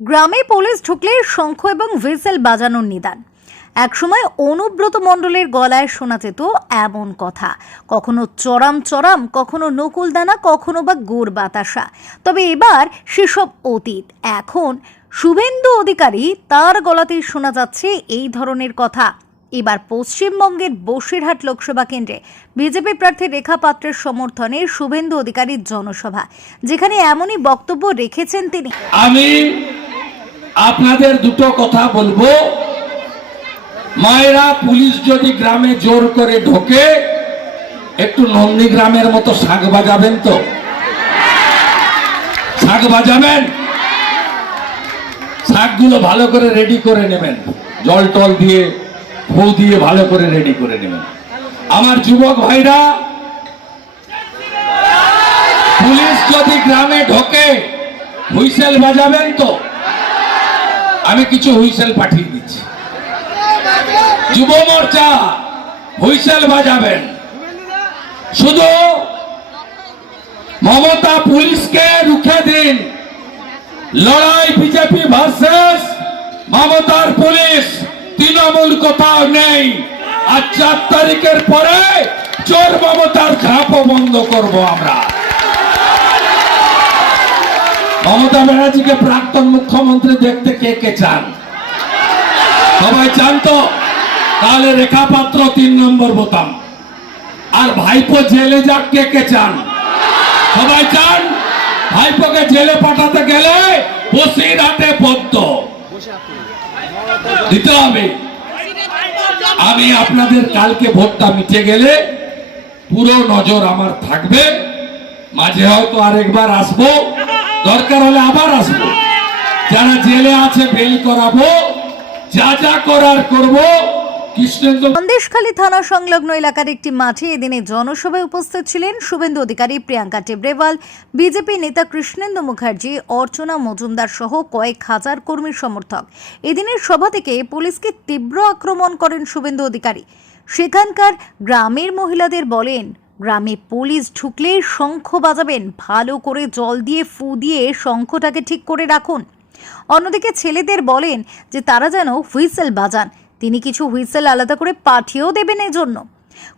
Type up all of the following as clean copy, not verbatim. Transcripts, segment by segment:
গ্রামে পুলিশ ঢুকলে শঙ্খ এবং হুইসেল বাজানোর নিদান। একসময় অনুব্রত মণ্ডলের গলায় শোনা যেত এমন কথা, কখনো চড়াম চড়াম, কখনো নকুলদানা, কখনো বা গুড় বাতাসা। তবে এবার সেসব অতীত। এখন শুভেন্দু অধিকারী, তার গলাতেই শোনা যাচ্ছে এই ধরনের কথা। এবার পশ্চিমবঙ্গের বসিরহাট লোকসভা কেন্দ্রে বিজেপি প্রার্থী রেখা পাত্রের সমর্থনে শুভেন্দু অধিকারীর জনসভা, যেখানে এমনই বক্তব্য রেখেছেন তিনি। আমি আপনাদের দুটো কথা বলবো। মায়েরা, পুলিশ যদি গ্রামে জোর করে ঢোকে, একটু নন্দীগ্রামের মতো শাক বাজাবেন তো? শাক বাজাবেন? শাকগুলো ভালো করে রেডি করে নেবেন, জল টল দিয়ে, ফু দিয়ে ভালো করে রেডি করে নেবেন। আমার যুবক ভাইরা, পুলিশ যদি গ্রামে ঢোকে, হুইসেল বাজাবেন তো? আমি কিছু হুইসেল পাঠিয়ে দিচ্ছি। যুব মোর্চা, হুইসেল বাজাবেন। শুধু মমতা পুলিশকে রুখে দিন। লড়াই বিজেপি ভার্সেস মমতার পুলিশ, তৃণমূল কোথাও নেই। আর 4 তারিখের পরে চোর মমতার ঝাঁপও বন্ধ করব আমরা। মমতা ব্যানার্জিকে প্রাক্তন মুখ্যমন্ত্রী দেখতে কে কে চান? সবাই চান তো? তাহলে রেখা পাত্র 3 নম্বর বোতাম। আর ভাইপো জেলে যাক কে কে চান? সবাই চান? ভাইপোকে জেলে পাঠাতে গেলে বসিরহাটে পদ্ম দিতে হবে। আমি আপনাদের কালকে ভোটটা মিটে গেলে পুরো নজর আমার থাকবে। মাঝে হয়তো আরেকবার আসবো, দরকার হলে আবার আসবো। যারা জেলে আছে বেল করাবো, যা যা করার করবো। সন্দেশখালী থানা সংলগ্ন এলাকার একটি মাঠে এদিনে জনসভায় উপস্থিত ছিলেন শুভেন্দু অধিকারী, প্রিয়াঙ্কা টেব্রেওয়াল, বিজেপি নেতা কৃষ্ণেন্দু মুখার্জি, অর্চনা মজুমদার সহ কয়েক হাজার কর্মীর সমর্থক। এদিনের সভা থেকে পুলিশকে তীব্র আক্রমণ করেন শুভেন্দু অধিকারী। সেখানকার গ্রামের মহিলাদের বলেন, গ্রামে পুলিশ ঢুকলে শঙ্খ বাজাবেন, ভালো করে জল দিয়ে ফু দিয়ে শঙ্খটাকে ঠিক করে রাখুন। অন্যদিকে ছেলেদের বলেন যে তারা যেন হুইসেল বাজান, তিনি কিছু হুইসেল আলাদা করে পাঠিয়েও দেবেন এজন্য।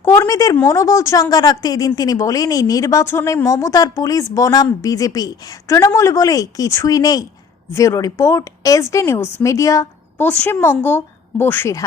কর্মীদের মনোবল চাঙ্গা রাখতে এদিন তিনি বলেন, এই নির্বাচনে মমতার পুলিশ বনাম বিজেপি, তৃণমূল বলে কিছুই নেই। Bureau report, SD news media, Paschimbanga, Basirhat.